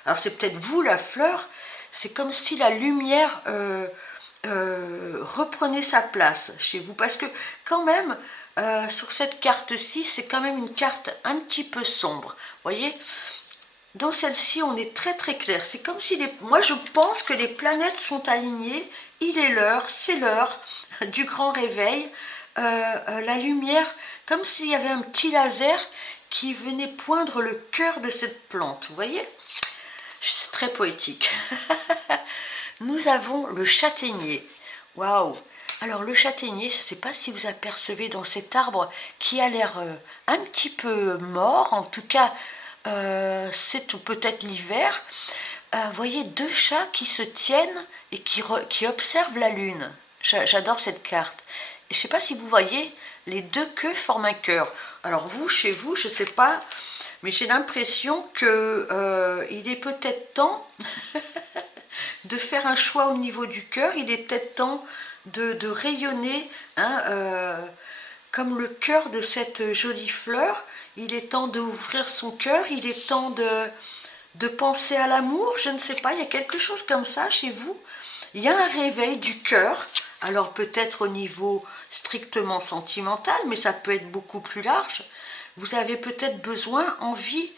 alors c'est peut-être vous la fleur, c'est comme si la lumière reprenait sa place chez vous. Parce que quand même, sur cette carte-ci, c'est quand même une carte un petit peu sombre. Vous voyez, dans celle-ci, on est très très clair. C'est comme si moi je pense que les planètes sont alignées. Il est l'heure, c'est l'heure du grand réveil. La lumière, comme s'il y avait un petit laser qui venait poindre le cœur de cette plante. Vous voyez, c'est très poétique. Nous avons le châtaignier. Waouh! Alors le châtaignier, je ne sais pas si vous apercevez dans cet arbre qui a l'air un petit peu mort, en tout cas c'est peut-être l'hiver. Vous voyez deux chats qui se tiennent et qui observent la lune. J'adore cette carte. Et je ne sais pas si vous voyez, les deux queues forment un cœur. Alors vous, chez vous, je ne sais pas, mais j'ai l'impression qu'il est peut-être temps de faire un choix au niveau du cœur. Il est peut-être temps de rayonner, hein, comme le cœur de cette jolie fleur. Il est temps d'ouvrir son cœur, il est temps de penser à l'amour, je ne sais pas, il y a quelque chose comme ça chez vous. Il y a un réveil du cœur, alors peut-être au niveau strictement sentimental, mais ça peut être beaucoup plus large. Vous avez peut-être besoin, envie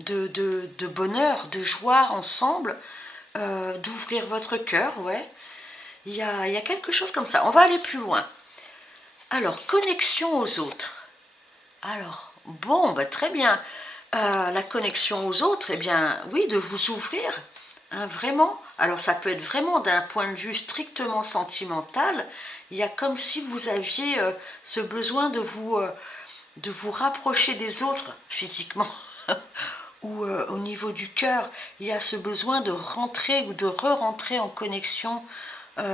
de bonheur, de joie ensemble, d'ouvrir votre cœur, ouais. Il y a quelque chose comme ça. On va aller plus loin. Alors, connexion aux autres. Alors, bon, bah, très bien. La connexion aux autres, eh bien, oui, de vous ouvrir, hein, vraiment. Alors, ça peut être vraiment d'un point de vue strictement sentimental. Il y a comme si vous aviez ce besoin de vous rapprocher des autres physiquement. Ou au niveau du cœur, il y a ce besoin de rentrer ou de re-rentrer en connexion. Oui,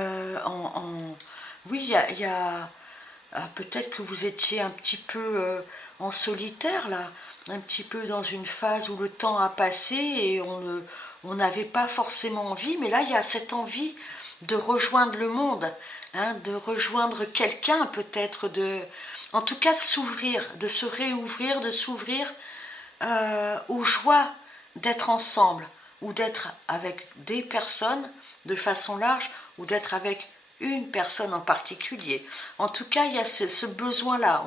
il y a peut-être que vous étiez un petit peu en solitaire là, un petit peu dans une phase où le temps a passé et on n'avait pas forcément envie, mais là il y a cette envie de rejoindre le monde, hein, de rejoindre quelqu'un peut-être, en tout cas de s'ouvrir, de se réouvrir, de s'ouvrir aux joies d'être ensemble ou d'être avec des personnes de façon large ou d'être avec une personne en particulier. En tout cas, il y a ce besoin-là.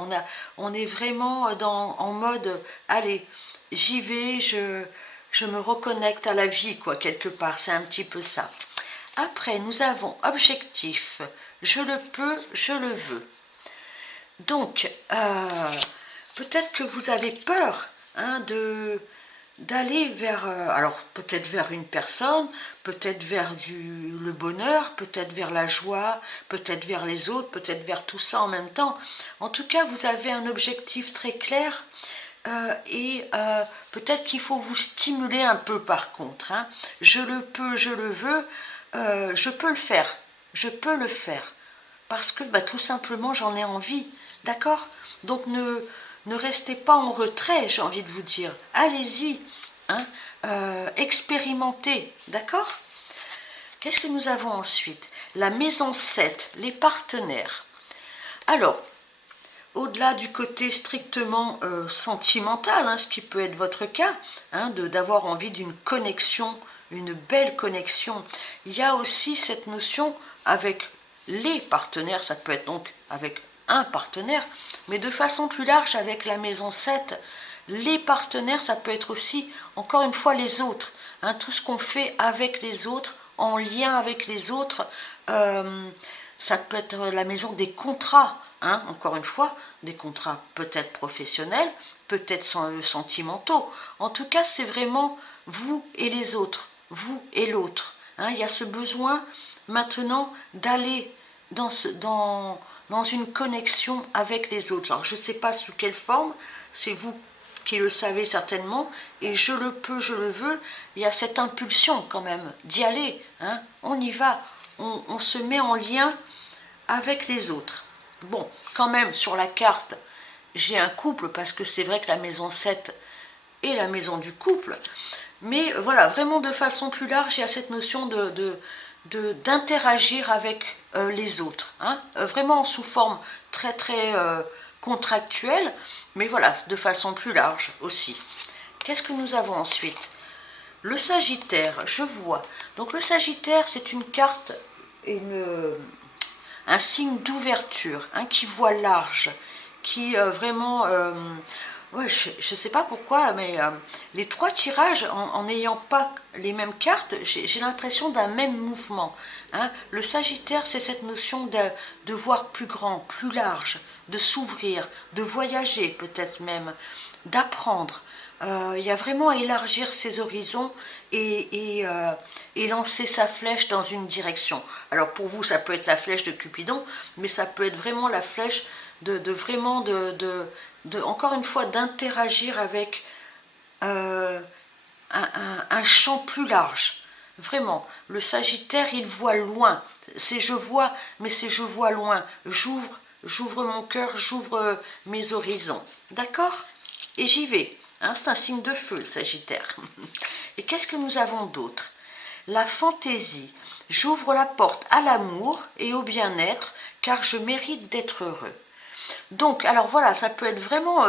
On est vraiment en mode, allez, j'y vais, je me reconnecte à la vie, quoi, quelque part. C'est un petit peu ça. Après, nous avons objectif. Je le peux, je le veux. Donc, peut-être que vous avez peur, hein, d'aller vers, alors peut-être vers une personne, peut-être vers le bonheur, peut-être vers la joie, peut-être vers les autres, peut-être vers tout ça en même temps. En tout cas, vous avez un objectif très clair et peut-être qu'il faut vous stimuler un peu par contre, hein. Je le peux, je le veux, je peux le faire, je peux le faire. Parce que bah, tout simplement j'en ai envie, d'accord? Donc ne restez pas en retrait, j'ai envie de vous dire. Allez-y, hein, expérimentez, d'accord? Qu'est-ce que nous avons ensuite? La maison 7, les partenaires. Alors, au-delà du côté strictement sentimental, hein, ce qui peut être votre cas, hein, d'avoir envie d'une connexion, une belle connexion, il y a aussi cette notion avec les partenaires, ça peut être donc avec un partenaire, mais de façon plus large avec la maison 7, les partenaires, ça peut être aussi, encore une fois, les autres, hein, tout ce qu'on fait avec les autres, en lien avec les autres, ça peut être la maison des contrats, hein, encore une fois, des contrats peut-être professionnels, peut-être sentimentaux. En tout cas, c'est vraiment vous et les autres, vous et l'autre. Hein, il y a ce besoin maintenant d'aller dans une connexion avec les autres. Alors, je ne sais pas sous quelle forme, c'est vous qui le savez certainement, et je le peux, je le veux, il y a cette impulsion quand même d'y aller, hein, on y va, on se met en lien avec les autres. Bon, quand même, sur la carte, j'ai un couple, parce que c'est vrai que la maison 7 est la maison du couple, mais voilà, vraiment de façon plus large, il y a cette notion d'interagir avec les autres, hein, vraiment sous forme très très contractuelle, mais voilà, de façon plus large aussi. Qu'est-ce que nous avons ensuite? Le Sagittaire, je vois. Donc le Sagittaire, c'est une carte, un signe d'ouverture, hein, qui voit large, qui vraiment... ouais, je ne sais pas pourquoi, mais les trois tirages, en n'ayant pas les mêmes cartes, j'ai l'impression d'un même mouvement. Hein. Le Sagittaire, c'est cette notion de voir plus grand, plus large, de s'ouvrir, de voyager peut-être même, d'apprendre. Il y a vraiment à élargir ses horizons et lancer sa flèche dans une direction. Alors pour vous, ça peut être la flèche de Cupidon, mais ça peut être vraiment la flèche encore une fois, d'interagir avec un champ plus large. Vraiment, le Sagittaire, il voit loin. C'est je vois, mais c'est je vois loin. J'ouvre mon cœur, j'ouvre mes horizons. D'accord? Et j'y vais. Hein, c'est un signe de feu, le Sagittaire. Et qu'est-ce que nous avons d'autre? La fantaisie. J'ouvre la porte à l'amour et au bien-être, car je mérite d'être heureux. Donc, alors voilà, ça peut être vraiment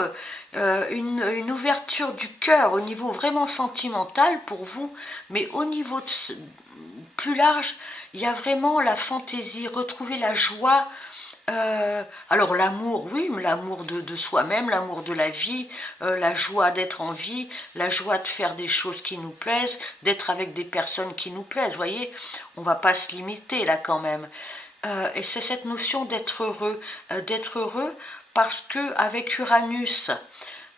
une ouverture du cœur au niveau vraiment sentimental pour vous, mais au niveau plus large, il y a vraiment la fantaisie, retrouver la joie. Alors l'amour, oui, l'amour de soi-même, l'amour de la vie, la joie d'être en vie, la joie de faire des choses qui nous plaisent, d'être avec des personnes qui nous plaisent, vous voyez, on ne va pas se limiter là quand même. Et c'est cette notion d'être heureux parce que avec Uranus,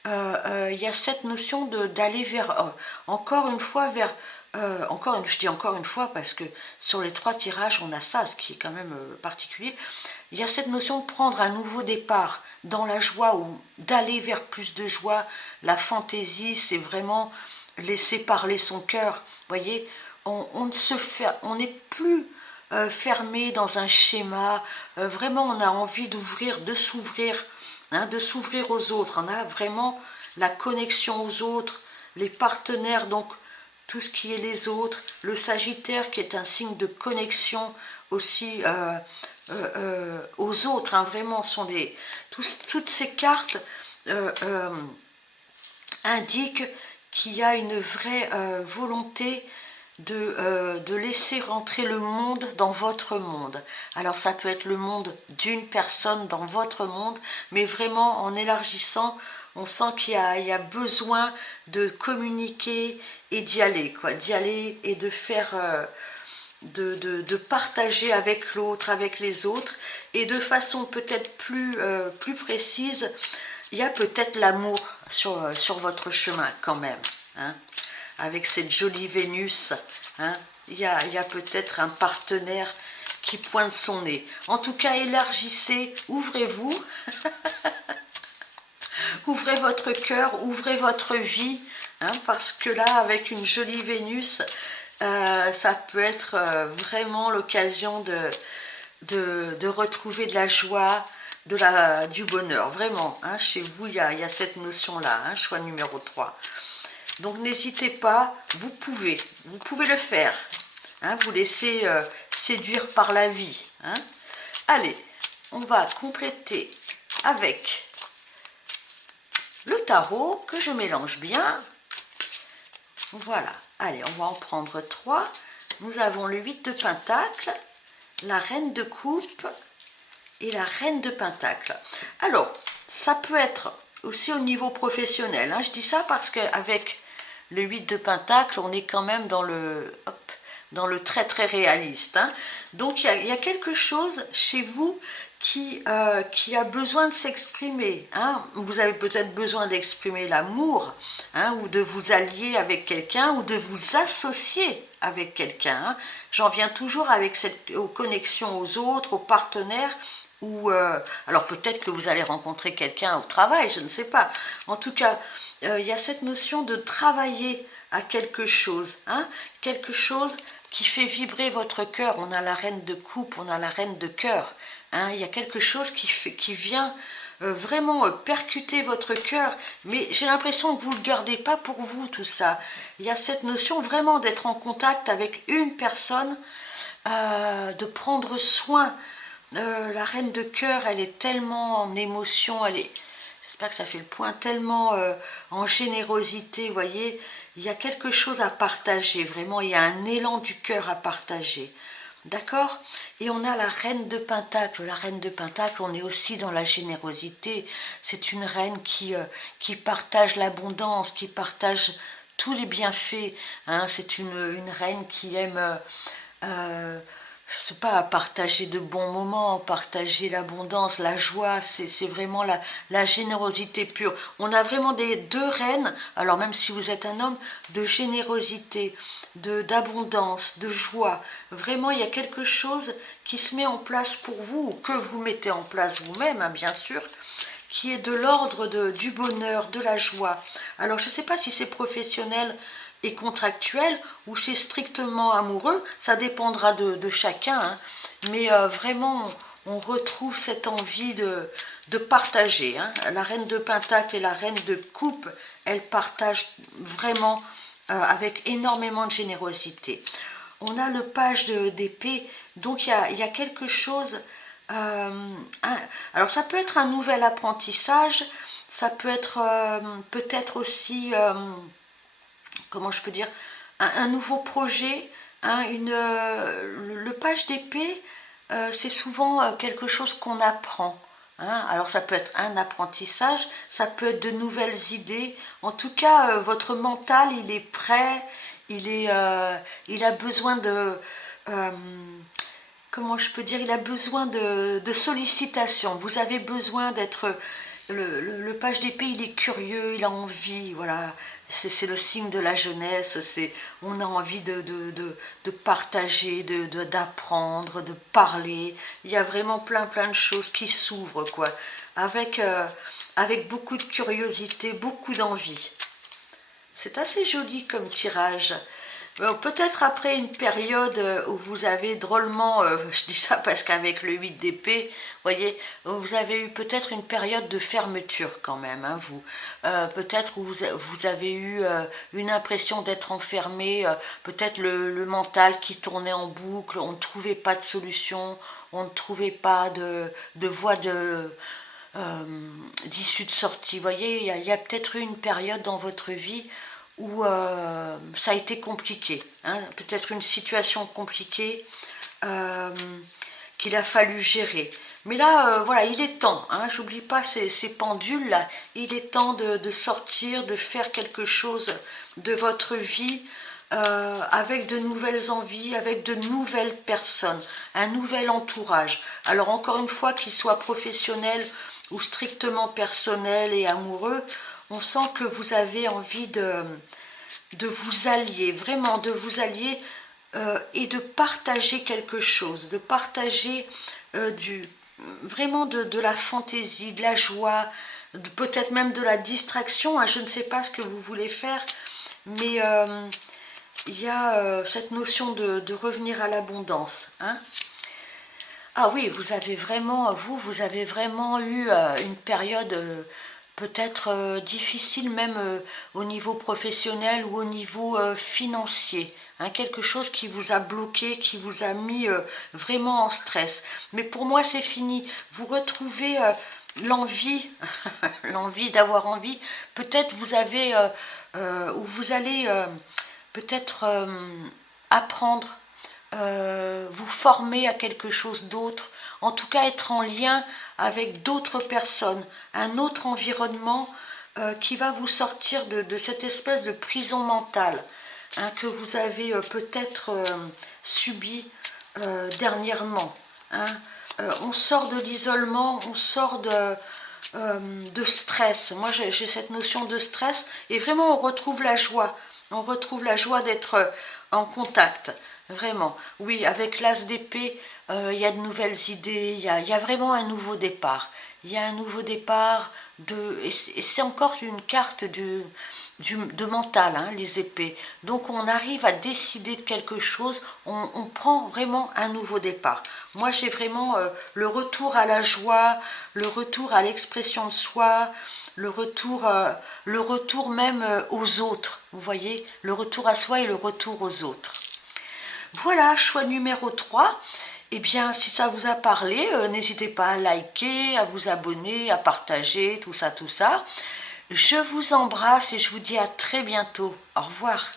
il y a cette notion d'aller vers, encore une fois, je dis encore une fois parce que sur les trois tirages, on a ça, ce qui est quand même particulier. Il y a cette notion de prendre un nouveau départ dans la joie ou d'aller vers plus de joie. La fantaisie, c'est vraiment laisser parler son cœur. Vous voyez, on n'est plus fermé dans un schéma. Vraiment, on a envie d'ouvrir, de s'ouvrir, hein, de s'ouvrir aux autres. On a vraiment la connexion aux autres, les partenaires, donc tout ce qui est les autres. Le Sagittaire qui est un signe de connexion aussi aux autres. Hein, vraiment, sont toutes ces cartes indiquent qu'il y a une vraie volonté de laisser rentrer le monde dans votre monde. Alors ça peut être le monde d'une personne dans votre monde, mais vraiment en élargissant, on sent qu'il y a besoin de communiquer et d'y aller, quoi, d'y aller et de faire, de partager avec l'autre, avec les autres, et de façon peut-être plus précise, il y a peut-être l'amour sur votre chemin quand même, hein. Avec cette jolie Vénus, hein, il y a peut-être un partenaire qui pointe son nez. En tout cas, élargissez, ouvrez-vous, ouvrez votre cœur, ouvrez votre vie, hein, parce que là, avec une jolie Vénus, ça peut être vraiment l'occasion de retrouver de la joie, du bonheur, vraiment. Hein, chez vous, il y a cette notion-là, hein, choix numéro 3. Donc n'hésitez pas, vous pouvez le faire. Hein, vous laissez séduire par la vie. Hein. Allez, on va compléter avec le tarot que je mélange bien. Voilà, allez, on va en prendre 3. Nous avons le 8 de Pentacle, la Reine de Coupe et la Reine de Pentacle. Alors, ça peut être aussi au niveau professionnel. Hein. Je dis ça parce qu'avec le 8 de Pentacle, on est quand même dans le très très réaliste. Hein. Donc il y a quelque chose chez vous qui a besoin de s'exprimer. Hein. Vous avez peut-être besoin d'exprimer l'amour, hein, ou de vous allier avec quelqu'un, ou de vous associer avec quelqu'un. Hein. J'en viens toujours avec aux connexions aux autres, aux partenaires, ou alors peut-être que vous allez rencontrer quelqu'un au travail, je ne sais pas. En tout cas, il y a cette notion de travailler à quelque chose, hein, quelque chose qui fait vibrer votre cœur. On a la Reine de Coupe, on a la Reine de Cœur. Hein, il y a quelque chose qui vient vraiment percuter votre cœur, mais j'ai l'impression que vous ne le gardez pas pour vous, tout ça. Il y a cette notion vraiment d'être en contact avec une personne, de prendre soin la reine de cœur, elle est tellement en émotion, j'espère que ça fait le point, tellement en générosité, vous voyez, il y a quelque chose à partager, vraiment, il y a un élan du cœur à partager. D'accord? Et on a la reine de Pentacle. La reine de Pentacle, on est aussi dans la générosité. C'est une reine qui partage l'abondance, qui partage tous les bienfaits. Hein. C'est une reine qui aime, je sais pas, partager de bons moments, partager l'abondance, la joie. C'est vraiment la générosité pure. On a vraiment des deux reines, alors même si vous êtes un homme, de générosité, d'abondance, de joie. Vraiment, il y a quelque chose qui se met en place pour vous, ou que vous mettez en place vous-même, hein, bien sûr, qui est de l'ordre du bonheur, de la joie. Alors, je ne sais pas si c'est professionnel et contractuel ou c'est strictement amoureux, ça dépendra de chacun, hein, mais vraiment, on retrouve cette envie de partager. Hein. La reine de Pentacle et la reine de Coupe, elles partagent vraiment avec énormément de générosité. On a le page d'épée, donc il y a quelque chose. Alors ça peut être un nouvel apprentissage, ça peut être peut-être aussi, comment je peux dire, un nouveau projet. Hein, le page d'épée, c'est souvent quelque chose qu'on apprend. Hein. Alors ça peut être un apprentissage, ça peut être de nouvelles idées. En tout cas, votre mental, il est prêt, il a besoin de... euh, comment je peux dire, il a besoin de sollicitations. Vous avez besoin d'être... Le page d'épée, il est curieux, il a envie, voilà. C'est le signe de la jeunesse, on a envie de partager, d'apprendre, de parler. Il y a vraiment plein de choses qui s'ouvrent, quoi. Avec beaucoup de curiosité, beaucoup d'envie. C'est assez joli comme tirage. Peut-être après une période où vous avez drôlement, je dis ça parce qu'avec le 8 d'épée, vous voyez, vous avez eu peut-être une période de fermeture quand même, hein, vous. Peut-être où vous avez eu une impression d'être enfermé, peut-être le mental qui tournait en boucle, on ne trouvait pas de solution, on ne trouvait pas de voie d'issue de sortie. Vous voyez, il y a peut-être eu une période dans votre vie où ça a été compliqué, hein, peut-être une situation compliquée euh, qu'il a fallu gérer. Mais là, voilà, il est temps, hein, j'oublie pas ces pendules là, il est temps de sortir, de faire quelque chose de votre vie avec de nouvelles envies, avec de nouvelles personnes, un nouvel entourage. Alors encore une fois, qu'il soit professionnel ou strictement personnel et amoureux, on sent que vous avez envie de vous allier, vraiment de vous allier et de partager quelque chose, de partager vraiment de la fantaisie, de la joie, peut-être même de la distraction. Hein, je ne sais pas ce que vous voulez faire, mais il y a cette notion de revenir à l'abondance. Hein. Ah oui, vous avez vraiment eu une période peut-être difficile même au niveau professionnel ou au niveau financier. Hein, quelque chose qui vous a bloqué, qui vous a mis vraiment en stress. Mais pour moi, c'est fini. Vous retrouvez l'envie, l'envie d'avoir envie. Peut-être vous avez, ou vous allez peut-être apprendre vous former à quelque chose d'autre, en tout cas être en lien avec d'autres personnes, un autre environnement qui va vous sortir de cette espèce de prison mentale hein, que vous avez peut-être subi dernièrement. Hein. On sort de l'isolement, on sort de stress. Moi j'ai cette notion de stress et vraiment on retrouve la joie. On retrouve la joie d'être en contact. Vraiment, oui, avec l'as d'épée, il y a de nouvelles idées, il y a vraiment un nouveau départ. Il y a un nouveau départ, et c'est encore une carte de mental, hein, les épées. Donc on arrive à décider de quelque chose, on prend vraiment un nouveau départ. Moi j'ai vraiment le retour à la joie, le retour à l'expression de soi, le retour même aux autres, vous voyez, le retour à soi et le retour aux autres. Voilà, choix numéro 3. Eh bien, si ça vous a parlé, n'hésitez pas à liker, à vous abonner, à partager, tout ça, tout ça. Je vous embrasse et je vous dis à très bientôt. Au revoir.